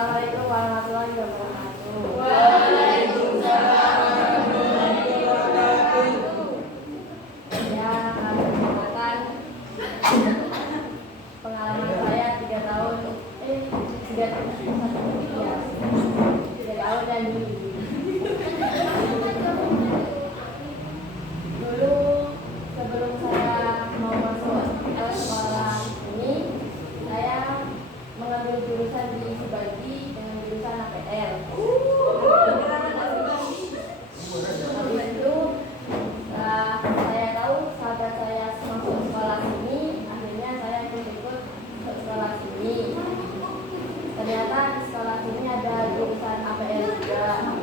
Assalamualaikum warahmatullahi wabarakatuh. Waalaikumsalam warahmatullahi wabarakatuh. Ya, kami menceritakan pengalaman saya 3 tahun, 3 tahun dan dulu sebelum saya mau masuk sekolah ini, saya mengambil jurusan di Subagi dengan jurusan APL. Habis itu saya tahu sahabat saya masuk sekolah sini, akhirnya saya ikut ke sekolah sini. Ternyata di sekolah sini ada jurusan APL juga.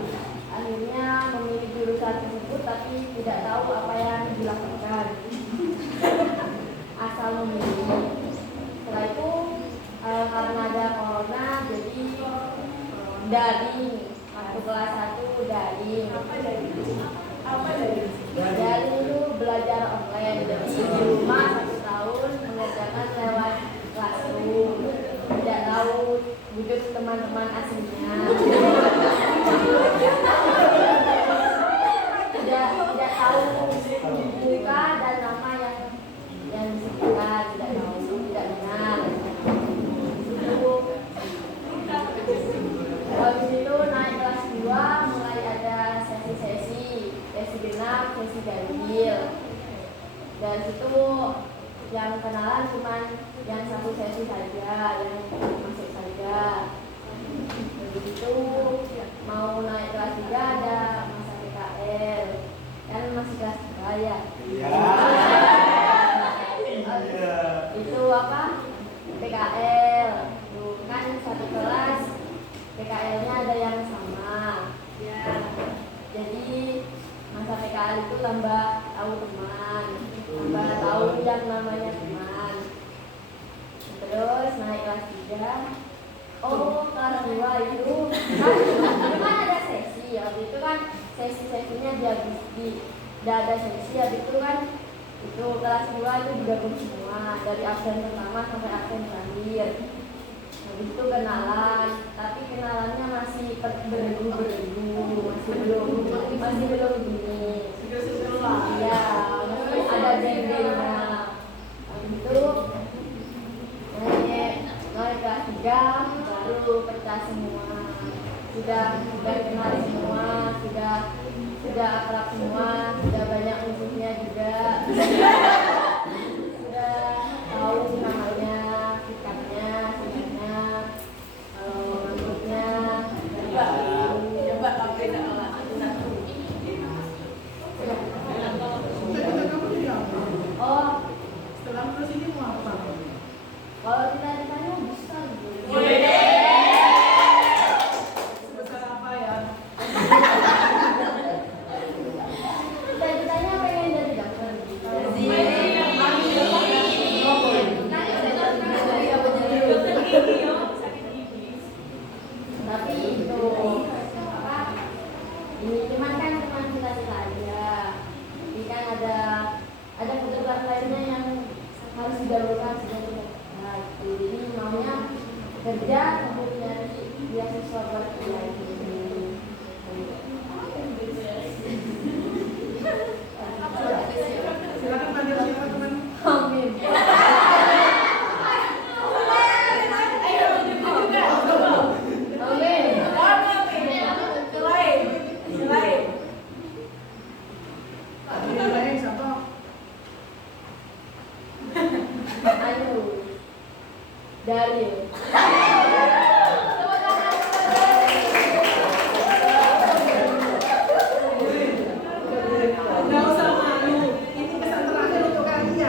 Akhirnya memilih jurusan tersebut tapi tidak tahu apa yang dilakukan. Asal memilih. Setelah itu karena ada corona jadi daring. Waktu kelas 1 daring. Apa dari? Daring itu belajar online. Jadi di rumah 1 tahun mengerjakan lewat classroom. Tidak tahu wujud teman-teman aslinya. Tidak tahu muka dan nama yang disebutkan, tidak tahu, tidak kenal. Habis itu naik kelas 2 mulai ada sesi genap, sesi ganjil. Dan situ yang kenalan cuma yang 1 sesi saja, yang masuk saja. Begitu mau naik kelas 3 ada masa PKL, kan masih kelas 3 ya. Itu apa? PKL. Tuh, kan 1 kelas PKL-nya ada yang sama. Ya. Jadi masa PKL itu tambah tahu teman, tambah tahu yang namanya teman. Terus naik kelas 3. Oh, kelas 2 itu kan ada sesi. Waktu itu kan sesi-sesinya tidak ada sesi. Habis itu kan itu kelas 2 itu digabung semua dari absen pertama sampai absen terakhir. Habis itu kenalan, tapi kenalannya masih beregu-beregu, masih belum gini. Iya, masih ada geng-gengnya. Habis itu naik kelas 3 baru pecah semua. Sudah kenal semua, sudah akrab semua, sudah banyak musuhnya juga. Sudah tahu namanya, sikapnya, kalau rambutnya. Coba pakai dalam satu. Oh, Setelah lulus ini mau apa? kalau ditanya bisa gitu. Sebesar apa ya? Cita-citanya pengen jadi dokter. Tapi itu apa? Ini cuman cita-cita aja. Tapi kan ada pekerjaan lainnya yang harus didahulukan sebelum kita. Jadi maunya kerja kemudian beasiswa buat kuliah ini. Silakan panggil teman-teman. Amin. Ayo. Dari Nggak usah malu. Ini pesan terakhir untuk kalian.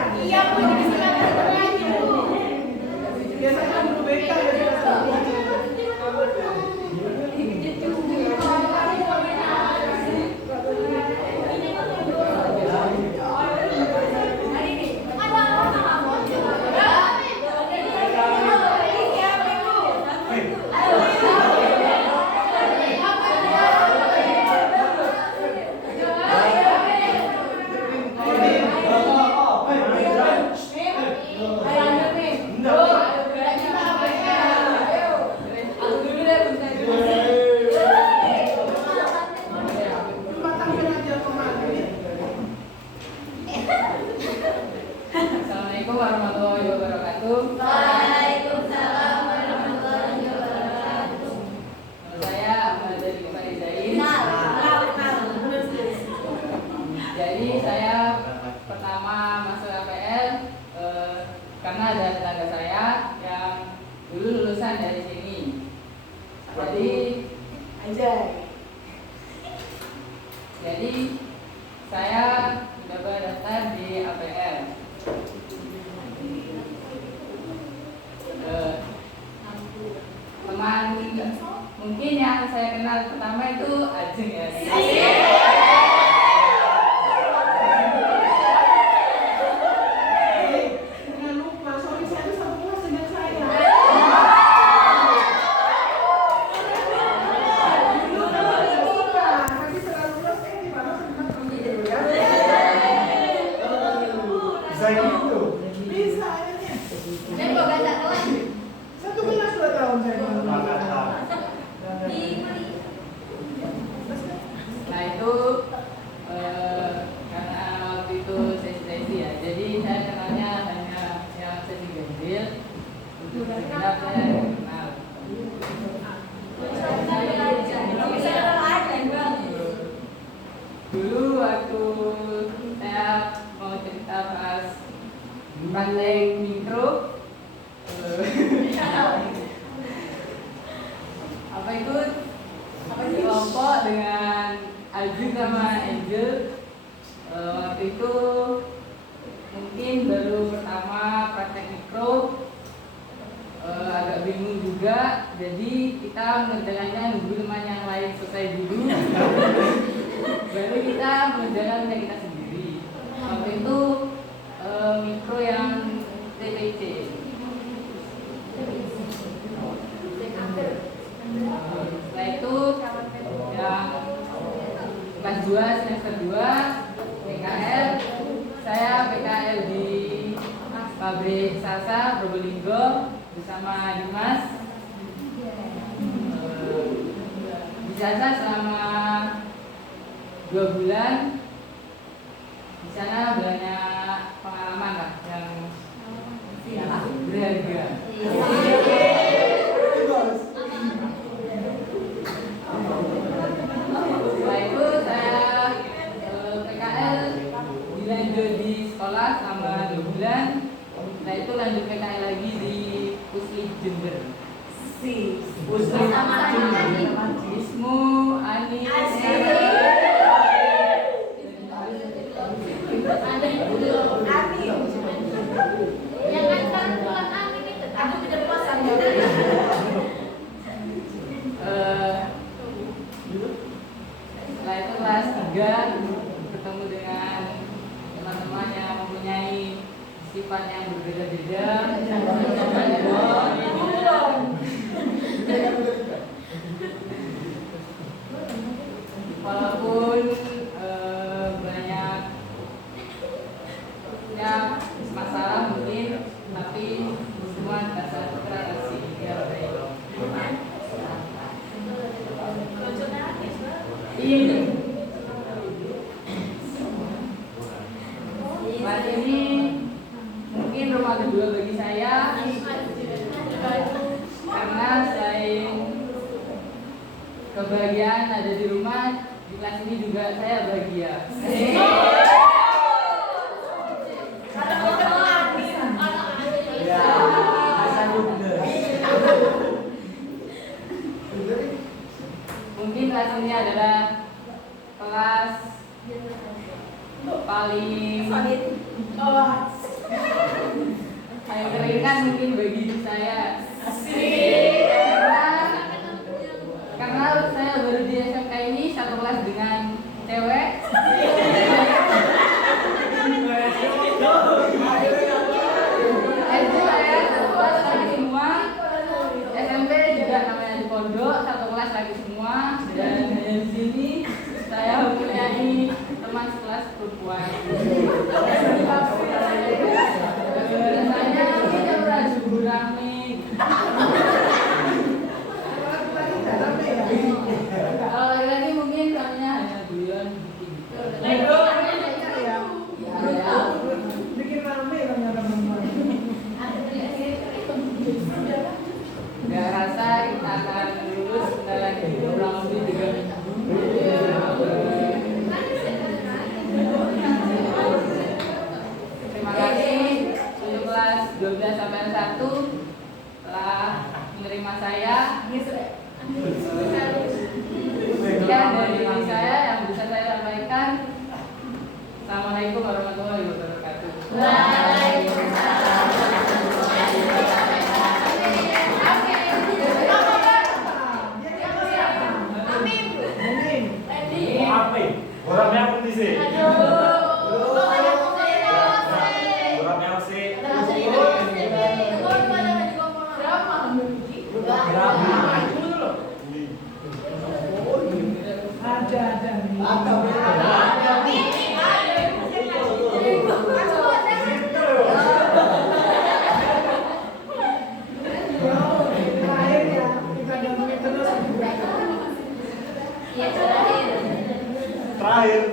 Anjay. Jadi saya mencoba daftar di APR. Teman mungkin yang saya kenal pertama itu Ajeng ya. Jangan lupa, sorry saya tuh satu kelas dengan saya. Dulu kalau ada suka, tapi selalu kelas di mana gitu ya. Bisa gitu. Bisa akhirnya. Dan kok gak kelas? Satu kelas 2 tahun saya. Nah itu karena waktu itu sesi ya, jadi saya kenalnya hanya yang sesi ganjil. Untuk genap saya kenal. Dulu waktu saya mau cerita pas banteng mikro, apa itu kelompok dengan Ajeng sama Angel. Waktu itu mungkin baru pertama praktek mikro, agak bingung juga, jadi kita mengerjakannya nunggu teman yang lain selesai dulu baru kita mengerjakan kita sendiri. Waktu itu mikro yang TPC. Setelah itu yang kelas 2 semester 2 PKL, saya PKL di pabrik Sasa Probolinggo bersama Dimas. Di Sasa selama 2 bulan. Di sana banyak pengalaman lah yang berharga. Setelah itu saya PKL dilanjut di sekolah selama 2 bulan. Setelah itu lanjut PKL lagi di Pusli Jember. Pusli Ismu Ani Yang antar bulan Amin itu aku tidak puasa. Setelah itu kelas 3 bertemu dengan teman-teman yang mempunyai sifat yang berbeda-beda. Walaupun banyak ya masalah mungkin, tapi semua dasar toleransi yang baik. Iya. Saat ini mungkin rumah kedua bagi saya, karena selain kebahagiaan ada di rumah, di kelas ini juga saya bahagia. Mungkin kelas ini adalah kelas paling teringat mungkin bagi saya. Karena saya baru di SMK ini satu kelas dengan cewek. SD saya satu kelas lagi semua. SMP juga namanya di pondok, satu kelas lagi semua. Dan di sini saya mempunyai teman sekelas perempuan. Rasanya kita berasa rame. Kalau lagi-lagi mungin soalnya hanya guyon gitu. Bikin rame ternyata teman-teman. Gak rasa kita akan lulus sebentar lagi, kurang lebih 3 minggu. Terima kasih untuk kelas 12 sampai 1 telah menerima saya. Assalamualaikum warahmatullahi wabarakatuh. Apa? Orangnya apa sih? Orangnya apa sih? Terakhir.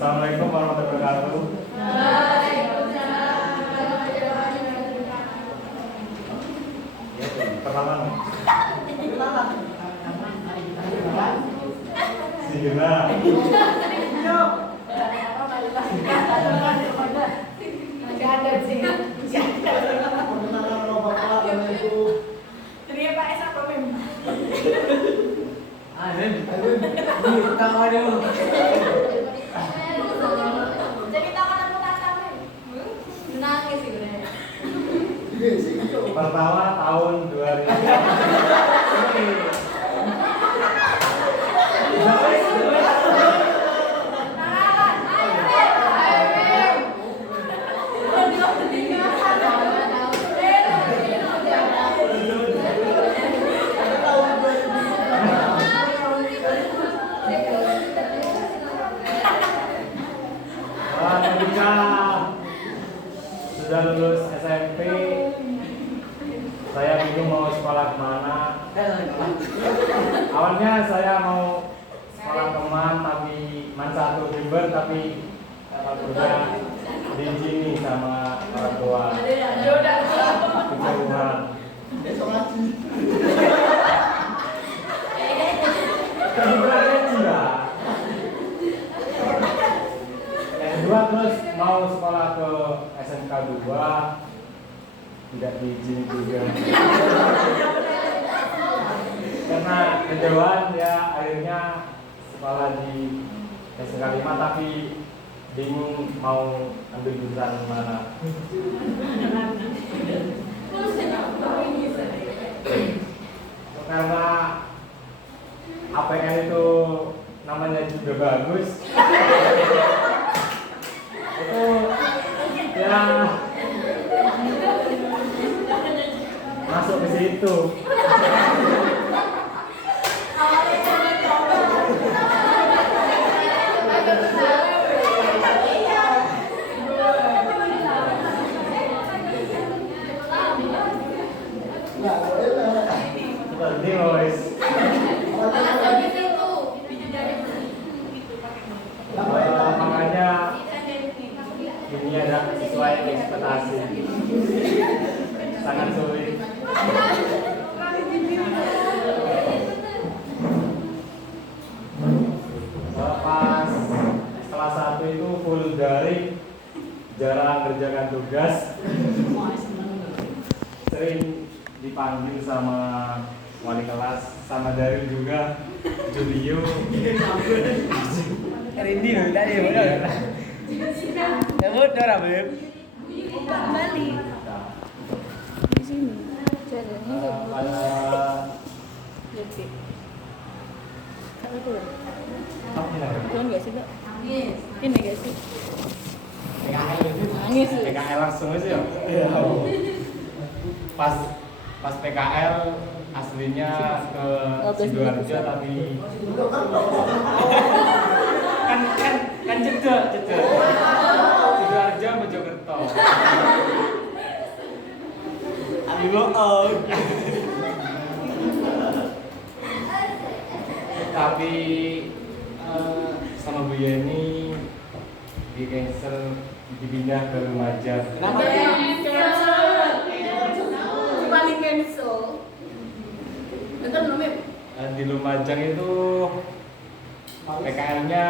Assalamualaikum warahmatullahi wabarakatuh. Pertama si Gena. Pertama tahun 2000. Ketika sudah lulus SMP, saya bingung mau sekolah kemana. Awalnya saya mau sekolah teman, tapi Mansatu Jember, tapi udah diizini sama orang tua. Kejauhan. Kebetulan juga. Yang kedua terus mau sekolah ke SMK 2, tidak diizini juga. Karena kejauhan ya akhirnya sekolah di SMK 5, tapi bingung mau ambil jurusan mana. Karena APN itu namanya juga bagus. Itu ya masuk ke situ. Ini guys. Makanya ini ada sesuai ekspektasi. Sangat sulit. Pas kelas 1 itu full daring, jarang kerjakan tugas. Sering dipanggil sama wali kelas, sama daring juga. Julio. Rindy loh, tadi ya benar. Ya benar abang. Kembali di sini caranya jadi apa tuh kan nggak sih Mbak? Ini nggak sih nangis PKL langsung aja ya? Pas PKL aslinya ke Sidoarjo, tapi kan cedek Sidoarjo Mojokerto. Abi bohong. Tapi sama Bu Yeni di cancel, dipindah ke Lumajang. Kenapa? paling cancel betul belum ya? Di Lumajang itu PKL-nya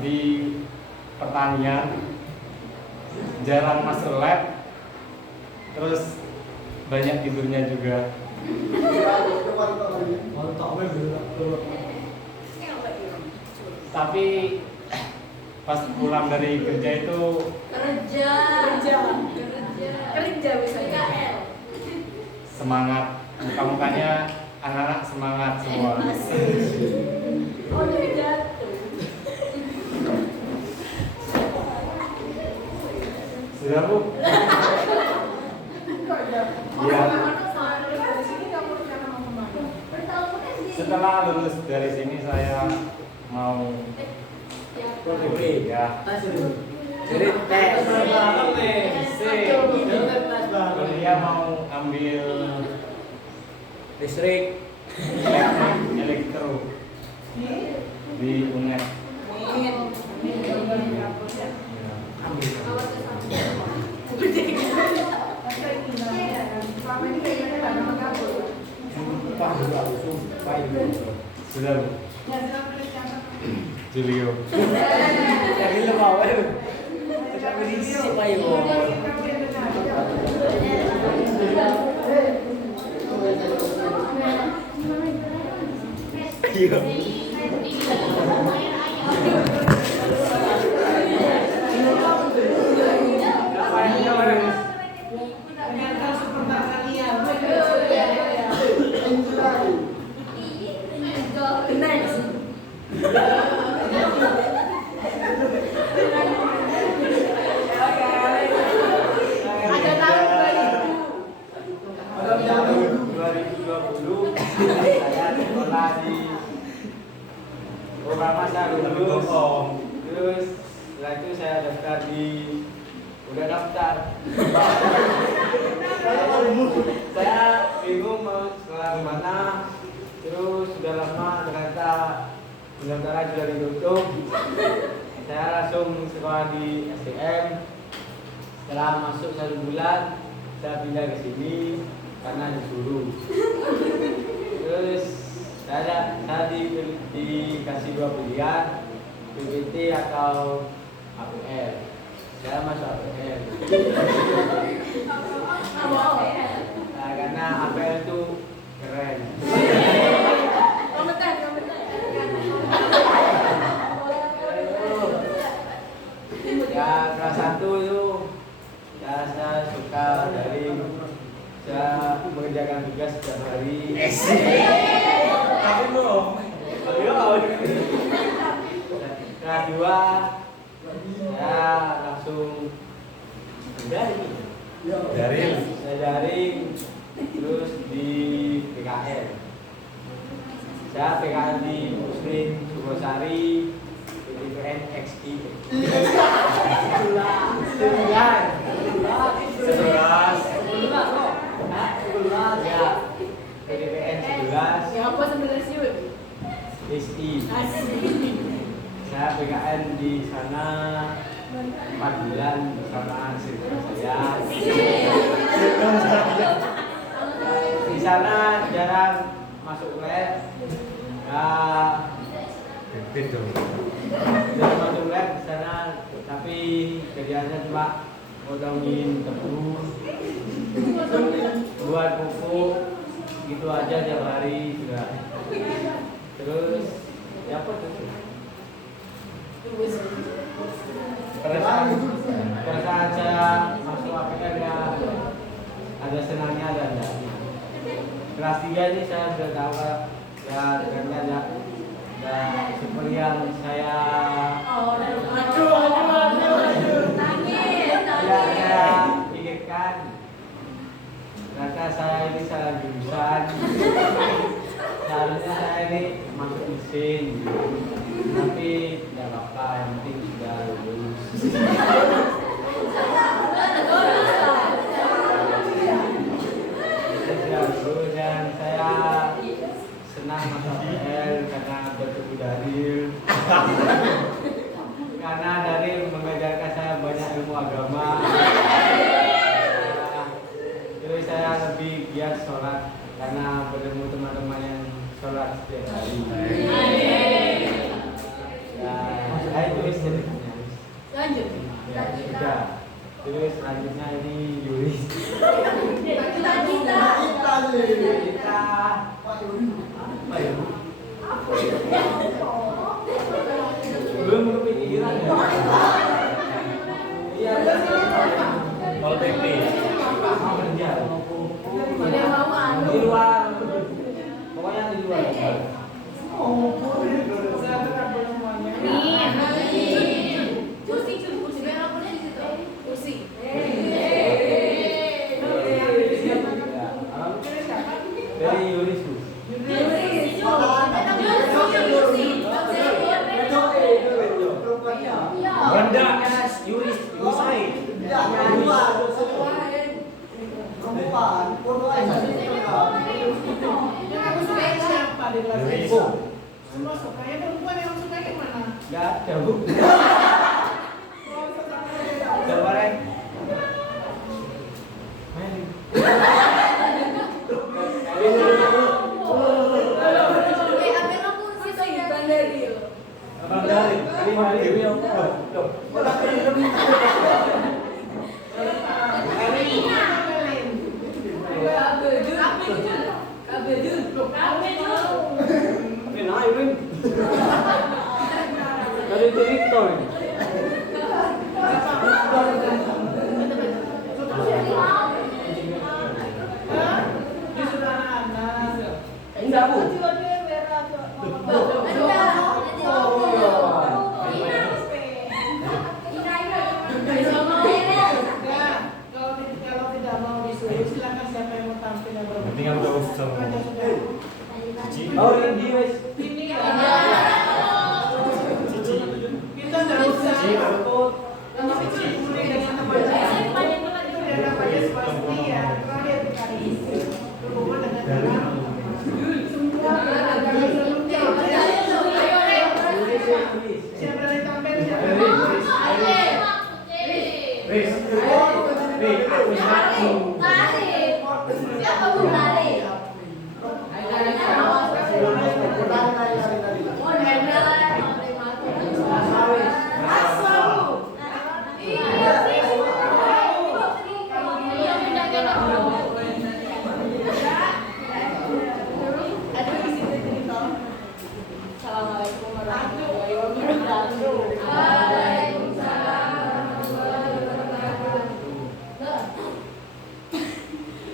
di pertanian, jarang masuk lab, terus banyak tidurnya juga. Tapi pas pulang dari kerja itu kerja misalnya semangat, muka-mukanya anak-anak semangat semua. oh dia jatuh Sudah Bu? Iya. Dari sini kamu rencana mau kemana? Setelah lulus dari sini saya mau ya. Jadi tes. Kuliah mau ambil Listrik. elektro di UNED. Selama ini kayaknya nggak nama kamu. Sudah Bu? Ya, silakan rencana. Julio. Jadi lu mau Kita berisi Pak Ibu. Kamu yang benar. Iya. Ternyata seperti kalian. ada tahun 2020 saya sekolah di Obama, saya lulus. Terus setelah itu saya daftar di udah daftar. Saya bingung mau sekolah di mana. Terus sudah lama ternyata pendaftaran sudah ditutup. Saya langsung sekolah di STM. Setelah masuk 1 bulan, saya pindah ke sini karena disuruh. Terus saya dikasih 2 pilihan, PPT atau APL. Saya masuk APL. Nah, karena APL itu keren. Ya kelas 1 itu saya suka dari saya mengerjakan tugas setiap hari. Tapi belum. Kelas 2 saya langsung daring. Saya daring terus di PKN. Saya PKN di Muslim Sukosari, PPN XI. 11 ya. PPN 11. ya apa sebenarnya sih SI. Saya PKN di sana 4 bulan bersama siswa saya. Di sana jarang masuk lab. Ya, jarang masuk lab di sana, tapi kerjanya cuma potongin tebu, buat pupuk, gitu aja tiap hari sudah. Terus ya apa tuh? Perasaan saya masuk APK ya ada senangnya ada enggaknya. Kelas 3 ini saya sudah tahu ya ternyata ada seperti yang saya saya pikirkan. Ternyata saya ini salah jurusan. Seharusnya saya ini masuk mesin gitu. Tapi tidak apa-apa, yang penting sudah lulus. Saya sudah lulus dan saya senang masuk PL karena bertemu Daril. Karena Daril mengajarkan saya banyak ilmu agama. Terus saya lebih giat sholat karena bertemu teman-teman yang sholat setiap hari. Ya, saya itu ceritanya. lanjut Ya, sudah. Terus selanjutnya ini Yuris. Kita Kita apa ya? Belum kepikiran ya. Iya. Mau PP. Mau kerja. Dia mau anu. Di luar. Pokoknya di luar. Kursi apa di situ? Kursi. Dari Yuris. Benda Yuris Yusai. Yuris. Semua sukanya perempuan yang suka yang mana? Enggak ada, Bu. Kemarin. Abang dari Dewi yang dari Victor. Disuruh anak-anak. Enggak, Bu. Ya, kalau tidak mau disuruh silakan siapa yang mau tampil yang berapa. Penting aku jauh sama. Cici. Oh, ini wes. Ini Cici. kita nggak usah Cici. takut. Kalau kita mulai dengan teman-teman itu udah namanya swasti ya. Terakhir kali ini berhubungan dengan orang. Semua siapa yang tampil siapa yang Riz. Riz, aku satu. Siapa mau lari? Assalamualaikum warahmatullahi wabarakatuh.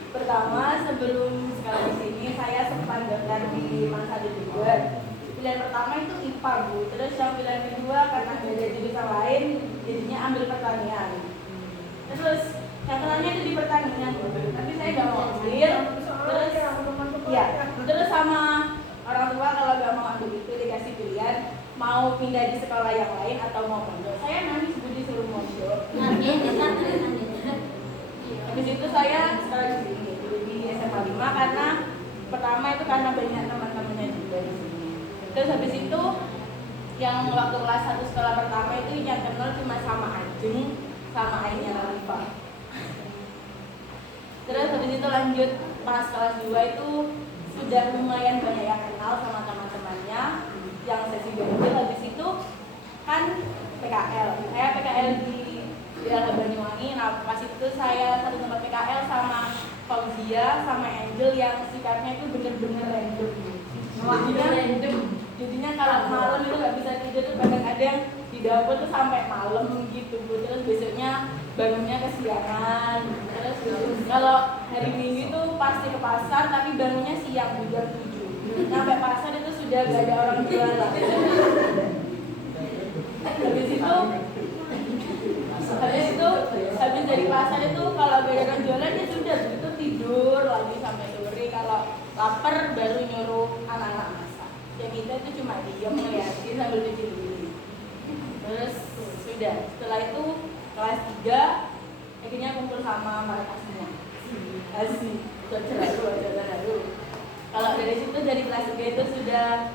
Pertama, sebelum sekarang di sini saya sempat daftar di Mansado juga. Pilihan pertama itu IPA, Bu. Terus yang pilihan kedua karena beda jurusan lain, jadinya ambil pertanian. Terus catatannya itu di pertanian, Bu. Tapi saya nggak mau ambil. Terus ya, terus sama orang tua kalau nggak mau ambil itu dikasih pilihan mau pindah di sekolah yang lain atau mau mondok. Saya nangis, Bu, disuruh mondok. Habis itu saya sekolah di sini di SMA 5 karena pertama itu karena banyak teman-temannya juga di sini. Terus habis itu yang waktu kelas 1 sekolah pertama itu yang kenal cuma sama Ajeng sama Ainya Lalifa. Terus habis itu lanjut pas kelas 2 itu sudah lumayan banyak yang kenal sama teman-temannya yang sesi ganjil. Habis itu kan PKL, saya PKL di daerah Banyuwangi. Nah pas itu saya satu tempat PKL sama Fauzia sama Angel yang sifatnya itu bener-bener random. Jadinya kalau malam itu nggak bisa tidur tuh kadang-kadang di dapur tuh sampai malam gitu, Bu. Terus besoknya bangunnya kesiangan. Terus kalau hari Minggu itu pasti ke pasar tapi bangunnya siang jam 7. Sampai pasar itu sudah gak ada orang jualan. Habis dari pasar itu kalau gak ada orang jualan ya sudah itu tidur lagi sampai sore. Kalau lapar baru nyuruh anak-anak masak. Ya kita itu cuma diem ngeliatin sambil cuci piring. Terus sudah setelah itu kelas 3 akhirnya kumpul sama mereka semua. Asik, lalu. Kalau dari situ dari kelas 3 itu sudah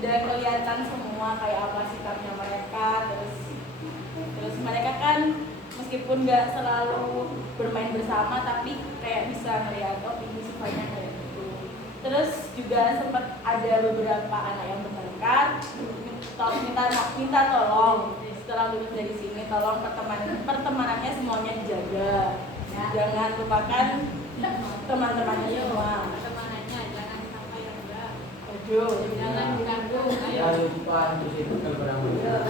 kelihatan semua kayak apa sikapnya mereka. Terus mereka kan meskipun nggak selalu bermain bersama tapi kayak bisa melihat oh ini sifatnya kayak gitu. Terus juga sempat ada beberapa anak yang bertengkar minta tolong. setelah lulus dari sini tolong pertemanannya semuanya dijaga. Jangan lupakan teman-temannya semua. Pertemanannya jangan sampai rendah. Aduh, Jangan diganggu. Jangan lupa untuk itu keberangkatan.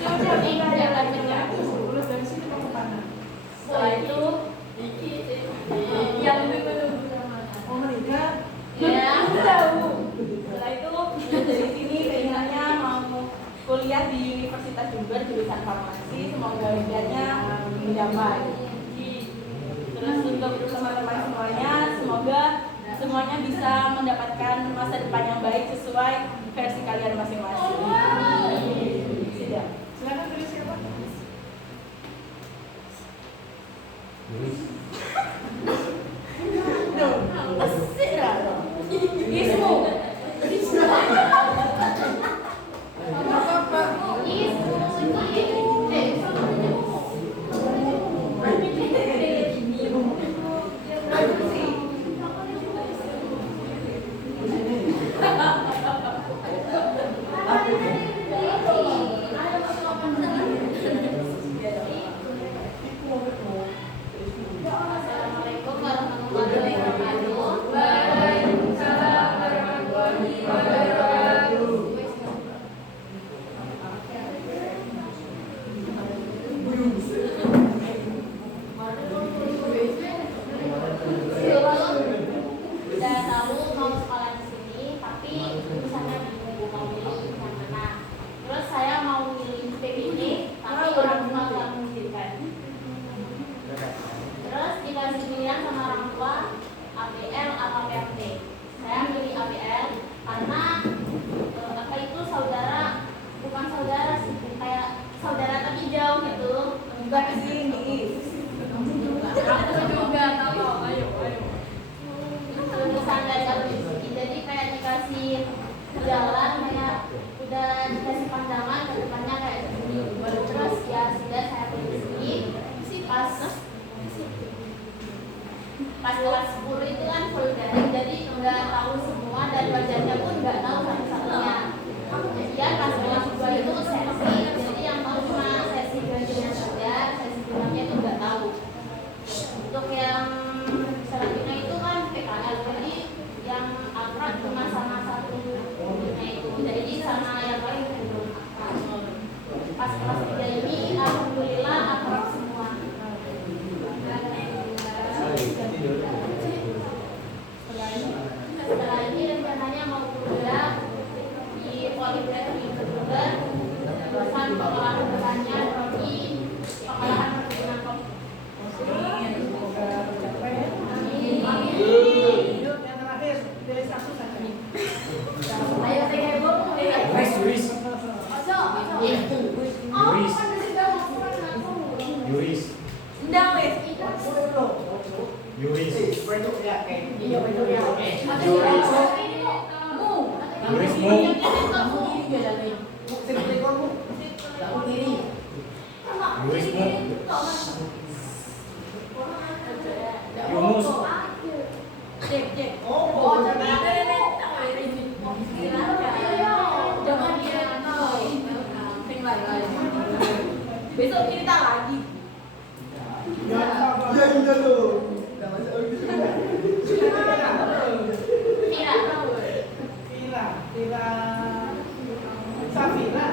Jangan mengganggu. Lulus dari sini mau kemana? Setelah itu yang belum Mau menikah? ya jauh. Setelah itu lulus dari sini keinginannya mau kuliah di Universitas Jember jurusan farmasi. Semoga impiannya mencapai. Terus untuk teman-teman semuanya, semoga semuanya bisa mendapatkan masa depan yang baik sesuai versi kalian masing-masing. Sudah. Silakan tulis siapa? Asik lah. Ismu. Assalamualaikum warahmatullahi wabarakatuh. Waalaikumsalam warahmatullahi wabarakatuh. Udah tahu mau sekolah di sini, tapi jurusannya bingung mau milih yang mana. Terus saya mau milih PBD, tapi orang tua nggak mengizinkan. Terus dikasih pilihan sama orang tua APL atau PMT. Saya milih APL karena apa itu saudara, bukan saudara sih, kayak saudara tapi jauh gitu. Enggak kesini. Aku juga tahu. Ayo. Lulusan dari APL, jadi kayak dikasih jalan, kayak udah dikasih pandangan ke depannya kayak gini. Terus ya sudah saya pilih di sini. Pas kelas 10 itu kan full daring, jadi udah tahu semua dan wajahnya pun nggak tahu satu-satunya. Kemudian pas kelas 2 itu sesi, jadi yang tahu cuma sesi gantinya saja, sesi bilangnya itu nggak tahu. Untuk yang selanjutnya itu kan PKL, jadi yang akrab cuma sama satu gurunya itu, jadi sama yang lain belum akrab. Pas kelas 3 ini alhamdulillah akrab semua. Setelah ini rencananya mau kuliah di Politeknik Jember, jurusan pengolahan pertanian di pengolahan perkebunan kopi. Semoga tercapai ya. Amin. Yuk, yang terakhir, pilih satu saja. Ayo saya heboh. Yuris. Yuris. Ndang wes. Yuris. Yurismu. Yurismu. Yumus. Cek. Oh, Jangan dia sing lain. Besok kita lagi. Pila. Safira.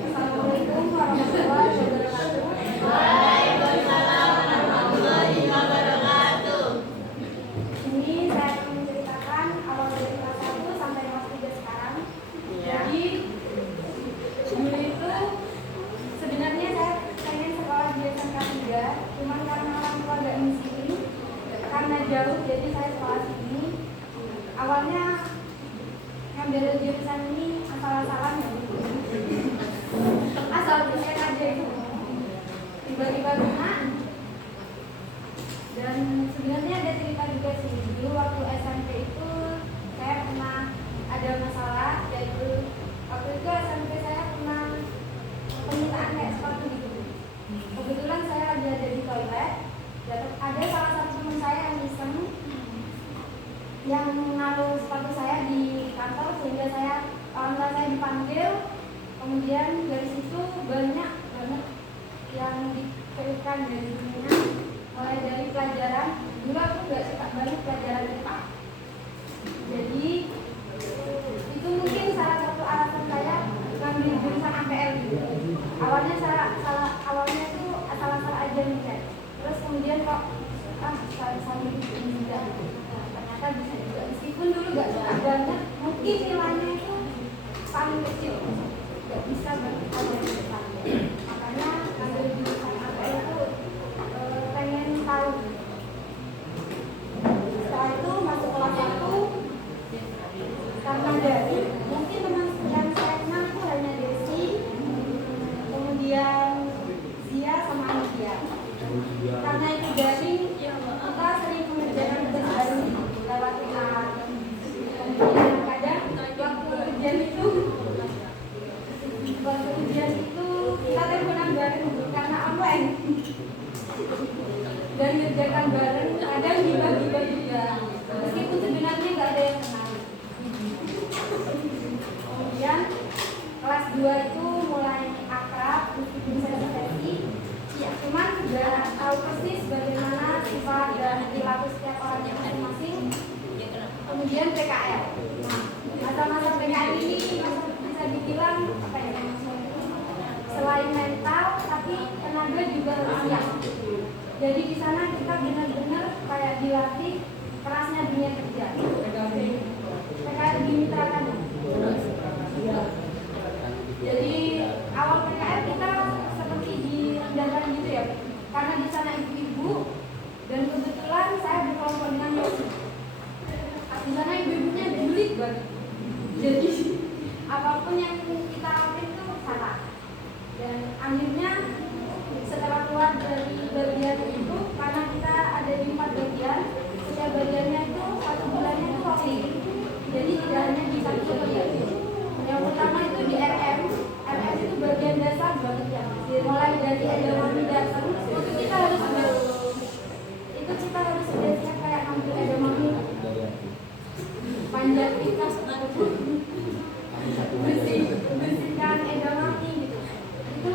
Assalamualaikum warahmatullahi wabarakatuh. Waalaikumsalam warahmatullahi wabarakatuh. Ini saya akan menceritakan awal dari kelas 1 sampai kelas 3 sekarang. Jadi dulu itu sebenarnya saya pengen sekolah di SMK 3, cuman karena orang tua gak ngizinin, karena jauh jadi saya sekolah sini. Awalnya ngambil jurusan ini asal-asalan ya, asal bisa aja itu, tiba-tiba kena. Dan sebenarnya ada cerita juga sih, dulu waktu SMP itu saya pernah ada masalah, yaitu waktu itu SMP saya pernah penyitaan kayak sepatu gitu. Kebetulan saya lagi ada di toilet, ada salah satu teman saya yang iseng yang menaruh sepatu saya di kantor sehingga orang tua saya dipanggil. Kemudian dari situ banyak banget yang dikeluhkan dari dirinya, mulai dari pelajaran. Dulu aku nggak suka banget pelajaran IPA, jadi itu mungkin salah satu alasan saya ngambil jurusan APL. Awalnya awalnya itu asal-asal aja nih, terus kemudian kok saya ini juga ternyata bisa juga, meskipun dulu nggak suka banget, mungkin nilainya itu paling kecil, nggak bisa banget ada di depan. Makanya ngambil jurusan APL itu pengen tahu. Setelah itu masuk kelas 1, karena dari mungkin teman yang saya kenal itu hanya Desi, kemudian Zia sama Anudia. Karena itu daring, kita sering mengerjakan tugas baru lewat WA. Kemudian kadang waktu ujian itu kita teleponan bareng karena online dan ngerjakan bareng, kadang gibah-gibah juga meskipun sebenarnya nggak ada yang kenal. Kemudian kelas 2 itu mulai akrab meskipun sesi, ya cuman sudah tahu persis bagaimana sifat dan perilaku setiap orang yang masing-masing. Kemudian PKL. Nah, masa-masa PKL ini bisa dibilang apa ya? Selain mental, tapi tenaga juga harus siap. Jadi di sana kita benar-benar kayak dilatih kerasnya dunia kerja. PKL dimitrakan. Jadi awal PKL kita seperti direndahkan gitu ya, karena di sana ibu-ibu dan kebetulan saya berkelompok dengan Yosi. Di sana ibu-ibunya julid banget. Jadi apapun yang kita lakukan itu salah. Dan akhirnya setelah keluar dari bagian itu, karena kita ada di 4 bagian, setiap bagiannya itu 1 bulannya itu rolling. Jadi tidak hanya di satu bagian. Yang pertama itu di RM itu bagian dasar banget ya. Mulai dari edamame dasar, itu kita harus sudah siap kayak ambil edamame, panjat pintas, bersihkan edamame gitu. Itu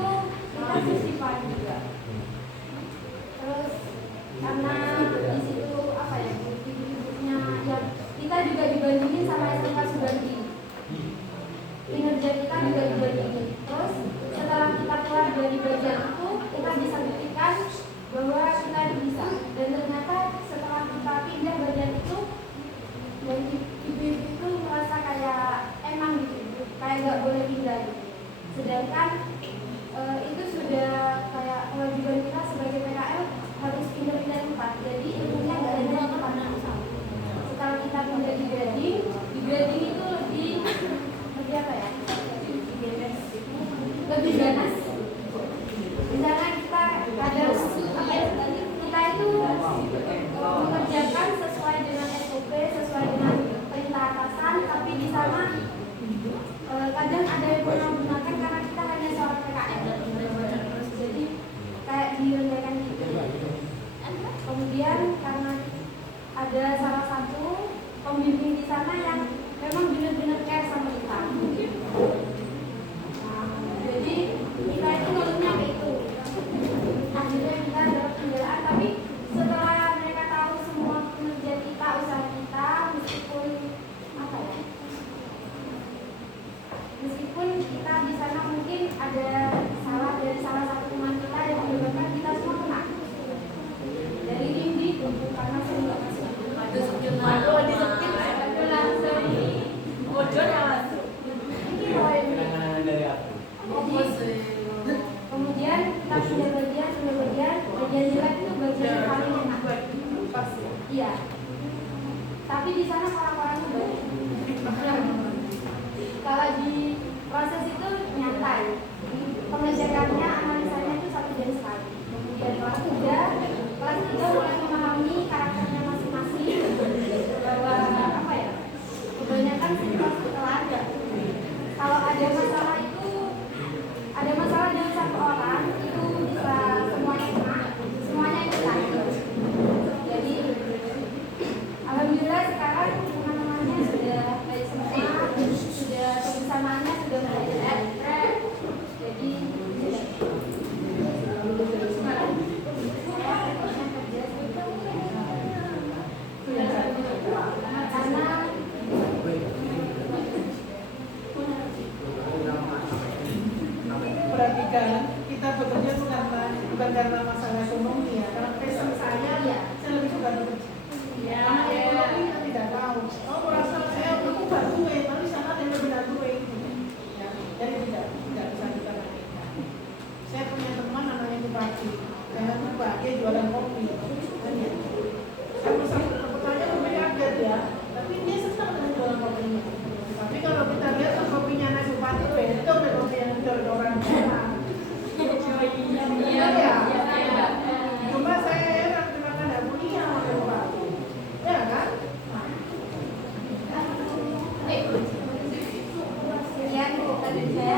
kita sisipan juga. Terus karena di situ apa ya, ibu-ibunya ya, kita juga dibandingin sama SMK Subandi. Kinerja kita juga dibandingin. Terus setelah kita keluar dari bagian itu, kita bisa buktikan bahwa kita bisa. Dan ternyata setelah kita pindah bagian itu, dan ibu-ibu itu merasa kayak emang gitu, kayak nggak boleh pindah gitu. Sedangkan itu sudah kayak kewajiban kita sebagai PKL harus pindah-pindah tempat. Jadi ilmunya nggak ada di tempat. Setelah kita pindah di grading itu lebih apa ya? Lebih ganas. Misalnya kita ada apa ya? Kita itu mengerjakan sesuai dengan SOP, sesuai dengan perintah atasan, tapi di sana kadang ada yang menggunakan karena kita hanya seorang PKL. Jadi kayak direndahkan gitu. Kemudian karena ada salah satu pembimbing di sana yang memang benar-benar care sama kita. Nah, jadi kita itu ngeluhnya kayak itu. Akhirnya kita dapat pembelaan, tapi setelah mereka tahu semua kinerja kita, usaha kita, meskipun apa ya? Meskipun kita di sana mungkin ada salah dari salah satu teman kita yang menyebabkan kita semua kena. Dari Rimbi, karena saya nggak masuk. Waduh, disepit. Waduh, langsung. Bocor ya langsung. Ini loh yang dari aku. jadi, kemudian kita punya bagian jelek itu bagian yang paling enak. Iya. Tapi di sana orang-orangnya banyak. Kalau di proses itu nyantai. Pengecekannya, analisanya itu 1 jam sekali. Kemudian kelas 3 mulai memahami karakternya masing-masing. Bahwa apa ya? Kebanyakan setelah ada. Kalau ada masalah dengan satu orang itu bisa semuanya kena, semuanya ikutan. adik saya